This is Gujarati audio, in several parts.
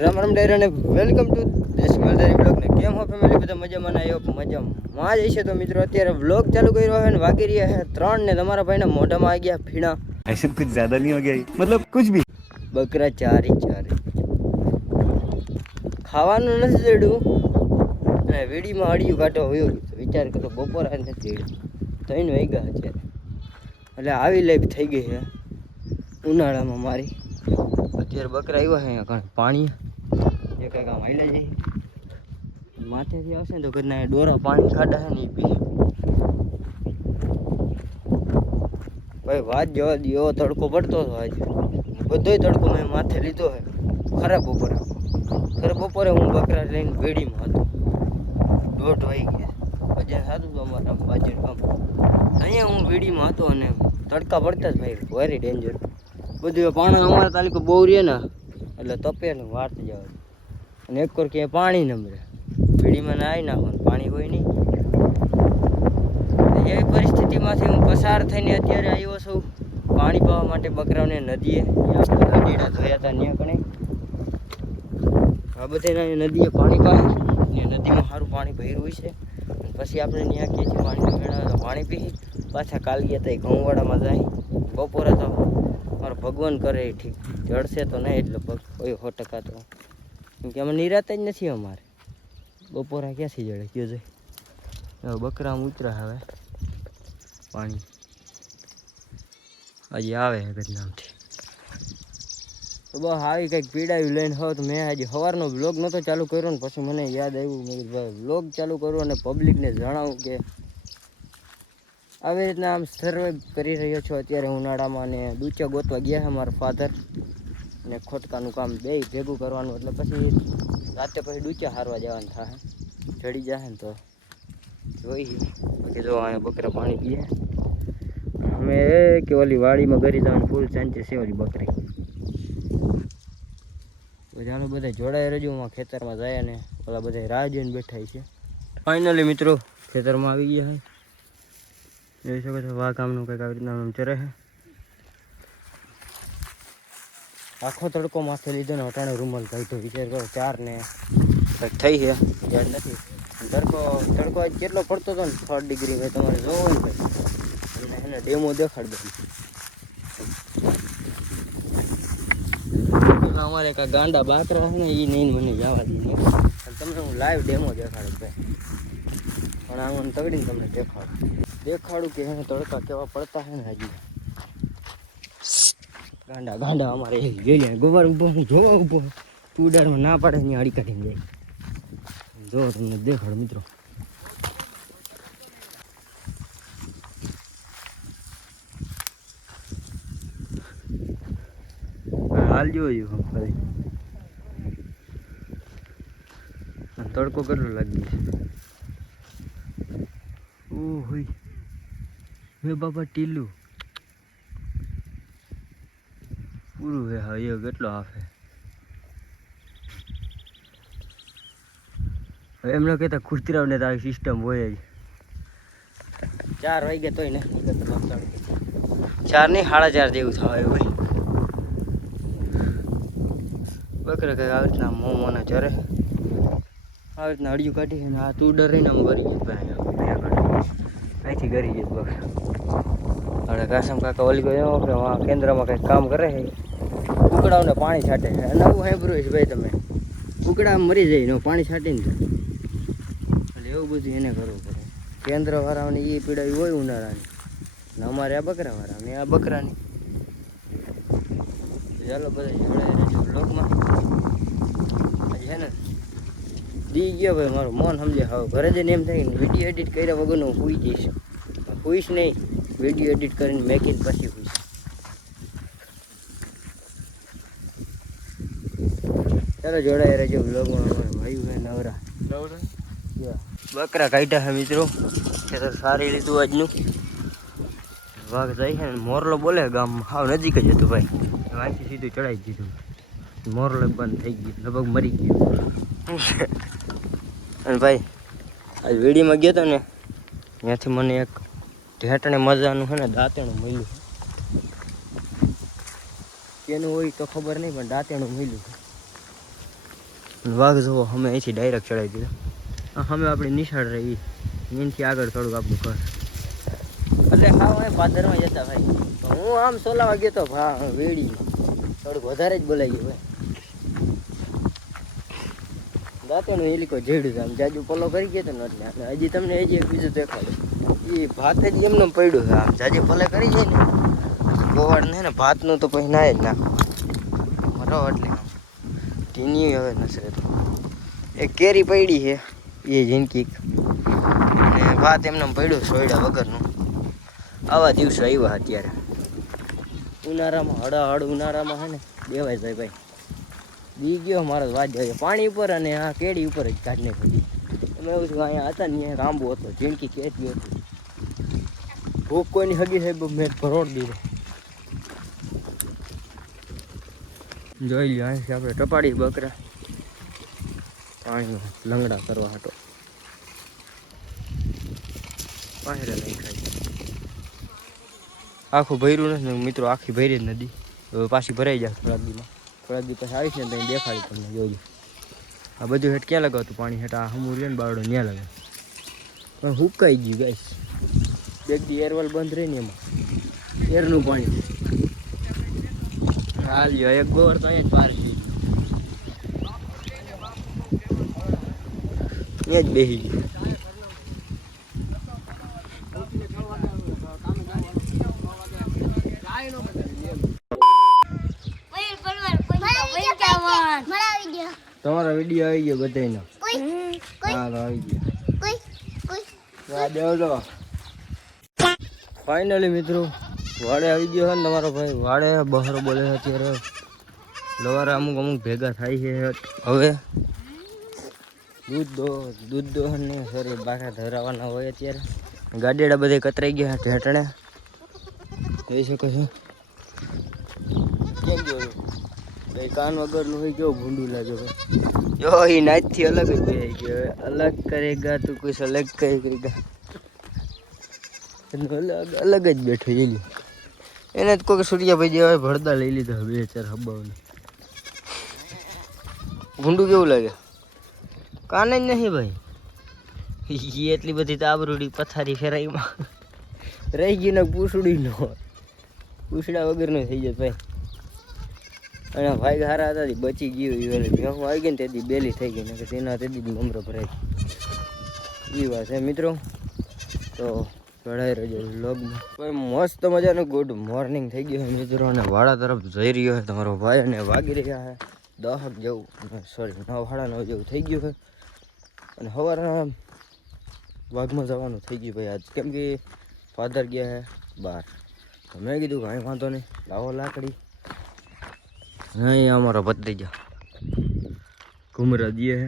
રામ રામ ડાયરા ને વેલકમ ટુ દેશ મલદારી બ્લોગ ને કેમ હો ફેમિલી બધા મજામાં ના આવ્યો મજામાં જ છે. તો મિત્રો અત્યારે બ્લોગ ચાલુ કર્યો છે ને વાગી રહ્યા છે 3 ને તમારા ભાઈને મોઢામાં આવી ગયા ફીણા. ऐसे कुछ ज्यादा नहीं हो गया मतलब कुछ भी બકરા ચારી ખાવાનું નથી દેડું અને વીડીમાં અડિયું કાઢો હોય વિચાર કરો બપોર નથી દેડું 3 વાગ્યા છે એટલે આવી લાઈફ થઈ ગઈ છે ઉનાળામાં મારી. અત્યારે બકરા આવ્યા છે અહીંયા કારણ પાણી એ કંઈક આમ હાલે જાય માથેથી આવશે ને તો ઘરના ડોરા પાણી કાઢે છે ને એ પી. ભાઈ વાત જવા દે એવો તડકો પડતો હતો આજે બધોય તડકો મેં માથે લીધો છે. ખરે બપોરે હું બકરા લઈને વેડીમાં હતો 1:30 વાગી ગયા ભજન સારું હતું અમારા બાજુ કામ અહીંયા હું વેડીમાં હતો અને તડકા પડતા જ ભાઈ વેરી ડેન્જર બધું પાણી અમારા તાલુકો બહુ રહે ને એટલે તપે ને વાર્ત જવા અને એક વાર ક્યાંય પાણી નમરે વીડીમાં ના આવી નાખવાનું પાણી હોય નહીં. એવી પરિસ્થિતિમાંથી હું પસાર થઈને અત્યારે આવ્યો છું પાણી પાવા માટે બકરાઓને નદીએ. આપણે નદીડા ધોયા હતા ત્યાં કણે આ બધા નદીએ પાણી પાય ને નદીમાં સારું પાણી ભર્યું હોય છે અને પછી આપણે ત્યાં કહીએ છીએ પાણી મેળવે પાણી પી પાછા કાલ ગયા હતા ઘઉંવાડામાં જાય બપોરે તો મારો ભગવાન કરે ઠીક જળશે તો નહીં એટલે કોઈ 100% તો કેમ કે અમે નિરાત જ નથી અમારે બપોરા ક્યાંથી જડે કયો જાય બકરામાં ઉતરા હવે પાણી હજી આવે છે ગજનામથી તો બસ આવી કંઈક પીડાયું લઈને હોત તો મેં હજી સવારનો બ્લોગ નહોતો ચાલુ કર્યો ને પછી મને યાદ આવ્યું મેં ભાઈ બ્લોગ ચાલુ કર્યો અને પબ્લિકને જણાવું કે આવી રીતના આમ સર્વે કરી રહ્યો છો અત્યારે ઉનાળામાં ને દૂચા ગોતવા ગયા છે મારા ફાધર ને ખોટકાનું કામ બે ભેગું કરવાનું એટલે પછી રાતે પછી ડૂચા હારવા જવાનું થાય ચડી જાય ને તો જોઈ બાકી જો અહીંયા બકરા પાણી પીએ અમે કે ઓલી વાડીમાં ગરી જવાનું ફૂલ ચાન્સીસ છે ઓલી બકરી. ચાલો બધા જોડાઈ રહેજો ખેતરમાં જાય ને ઓલા બધા રાહ જોઈને બેઠા છે. ફાઇનલી મિત્રો ખેતરમાં આવી ગયા છે જોઈ શકો છો વાઘ આમનું કંઈક આવી રીતના આમ ચરે છે. આખો તડકો માથે લીધો ને અટાણે રૂમાલ કાઢ્યો વિચાર કરો 4 ને કંઈક થઈ છે યાદ નથી. તડકો આજ કેટલો પડતો હતો ને 3 ડિગ્રી ભાઈ તમારે જોવો ને ભાઈ એને ડેમો દેખાડ દો. અમારે એક ગાંડા બાકરા છે ને એ નહીં મને જવા દઈએ તમને હું લાઈવ ડેમો દેખાડું ભાઈ પણ આમાં તગડીને તમને દેખાડું કે એને તડકા કેવા પડતા છે ને હજી ગાંડા અમારે જોઈએ ગોબર ઊભો જોવા ઊભો ઉડાડમાં ના પાડે ને આડી કાઢીને જાય જો તમને દેખાડ મિત્રો. હાલ જોયું ફરી તડકો કેટલો લાગી છે. ઓહો હે બાબા ટીલું પૂરું હે હા એ કેટલો આફે હવે એમને કહેતા ખુશતીરાવને તો આવી સિસ્ટમ હોય જ 4 વાગ્યા તોય ને 4 નહીં 4:30 જેવું થવાય હોય બકરા કંઈક આવી રીતના મોના ચરે આવી રીતના અડિયું કાઢી ને આ તું ડર રહીને આમ ગરી ગયું ભાઈ અહીંથી ગરી ગયું બકરા. હવે કાસમ કાકા ઓલી ગયો કે કેન્દ્રમાં કંઈક કામ કરે છે કુકડાઓને પાણી છાંટે છે નવું સાંભળ્યું છે ભાઈ તમે કુકડા મરી જાય ને પાણી છાંટીને એટલે એવું બધું એને કરવું પડે. કેન્દ્રવાળાઓની એ પીડાવી હોય ઉનાળાની ને અમારે આ બકરાવાળાની આ બકરાની. ચાલો બધા જોડાઈ રહેજો બ્લોગમાં. હજી છે ને દી ગયો ભાઈ મારું મન સમજે હવે ઘરે જઈને એમ થાય ને વિડીયો એડિટ કર્યા વગરનું હું સૂઈ જઈશ સૂઈશ નહીં વિડીયો એડિટ કરીને મેકીને પછી સૂઈશ. ચાલો જોડાઈ રહેજો બ્લોગમાં ભાઈ નવરા બકરા કાઢ્યા છે મિત્રો ખેતર સારી લીધું આજનું. વાઘ જાય છે ને મોરલો બોલે ગામમાં હાવ નજીક જ હતું ભાઈ અહીંથી સીધું ચડાવી દીધું મોરલો બંધ થઈ ગયું લગભગ મરી ગયું. અને ભાઈ આજ વીડીમાં ગયો હતો ને ત્યાંથી મને એક ઢેટણે મજાનું છે ને દાંતેણું મળ્યું કેનું હોય તો ખબર નહીં પણ દાંતેણું મળ્યું વાઘ જુઓ અમે અહીંથી ડાયરેક્ટ ચડાવી દીધો. અમે આપણી નિશાળ રહી એનાથી આગળ થોડુંક આપણું ઘર. એટલે હા અમે પાદરમાં જતા ભાઈ. તો હું આમ સોલાવા ગયો તો વેડી થોડુંક વધારે જ બોલાઈ ગયું ભાઈ. દાંતેનું એલિકો જેડ્યું આમ જાજુ પલો કરી ગયો હતો ને એટલે અને હજી તમને હજી એક બીજું દેખાડું. એ ભાત જ એમને પડ્યું છે આમ જાજે પલે કરી જાય ને ગોવાળ ને ભાતનું તો પછી ના જ નાખો મરો એટલે આમ ટીની હવે નસરે તો એક કેરી પડી છે એ જિંદગી અને ભાત એમને પડ્યું સોયડા વગરનું. આવા દિવસો આવ્યા અત્યારે ઉનાળામાં હળ ઉનાળામાં છે ને દેવાય જાય ભાઈ. બી ગયો મારો વાત જાય પાણી ઉપર અને આ કેડી ઉપર જ કાઢને ખોદી. એમાં એવું થયું અહીંયા હતા ને અહીંયા આંબો હતો જિંદગી ખેતી હતી. ભૂખ કોઈની હગી સાહેબ મેં ભરોડ દીધો. જોઈ લો અહીંથી આપણે ટપાડી બકરા પાણીમાં લંગડા કરવા હતો બહાર નહીં ખાય. આખું ભર્યું નથી ને મિત્રો આખી ભરી જ નદી હવે પાછી ભરાઈ જાય થોડાક દીમાં. થોડાક દી પછી આવીશ ને તો દેખાડી તમને જોજો. આ બધું હેઠ ક્યાં લગાવતું પાણી હેઠ આ હમું રે ને બાવડો ત્યાં લગાવે પણ હુકાઈ ગયું ગાઈસ. એક દી એરવાલ બંધ રહી ને એમાં એરનું પાણી હાલ્યો એક ગોળ તો અહીંયા જ પાર છે ત્યાં જ બેસી ગયું. તમારા વિડીયો આવી ગયો બધાનો. હાલો આવી ગયો. ફાઇનલી મિત્રો વાડે આવી ગયો છે ને તમારો ભાઈ. વાડે બહાર બોલે છે અત્યારે. લવારે અમુક ભેગા થાય છે હવે. દૂધ દો ને સોરી બાકા ધરાવવાના હોય અત્યારે. ગાડીડા બધે કતરાઈ ગયા ઢેટણે જોઈ શકો છો. કેમ જોયું ભાઈ કાન વગરનું હોય કેવું ભૂંડું લાગે ભાઈ. જો એ નાચથી અલગ જ થઈ ગયો. અલગ કરેગા તું કુછ અલગ કરેગા અલગ જ બેઠો એલી. એને જ કોઈ સૂર્યાભાઈ જેવા ભરદા લઈ લીધા 2-4 હબ્બાઓને. ભૂંડું કેવું લાગે? કાન જ નહીં ભાઈ. એટલી બધી તાબરૂડી પથારી ફેરાઈમાં રહી ગયું ને પૂછડી નો પૂછડા વગરનું થઈ જાય ભાઈ. અને ભાઈ હારા હતા બચી ગયું હું આવી ગઈ ને તેથી બેલી થઈ ગઈ ને કે તેના તેથી મમરો ભરાય એ વાત છે મિત્રો. તો ચડાઈ રહેજો વ્લોગમાં. કોઈ મસ્ત મજાનું ગુડ મોર્નિંગ થઈ ગયું છે મિત્રો અને વાડા તરફ જઈ રહ્યો છે તમારો ભાઈ અને વાગી રહ્યા છે 10 જેવું સોરી 9:30 જેવું થઈ ગયું છે. અને સવારના વાઘમાં જવાનું થઈ ગયું ભાઈ આજ કેમ કે ફાધર ગયા છે બહાર. તો મેં કીધું કાંઈ વાંધો નહીં લાવો લાકડી. અહીંયા અમારા ભત્રીજા ઘુમરા દે છે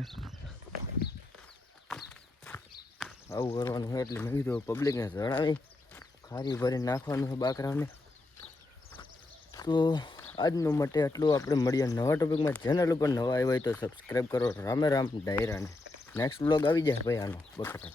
આવું કરવાનું હોય એટલે મેં કીધું પબ્લિકને જણાવી ખારી ભરીને નાખવાનું છે બાકરાને. તો આજનું માટે આટલું. આપણે મળીએ નવા ટોપિકમાં. ચેનલ ઉપર નવા આવ્યા હોય તો સબસ્ક્રાઈબ કરો. રામે રામ ડાયરાને. નેક્સ્ટ વ્લોગ આવી જાય ભાઈ આનો બકરા.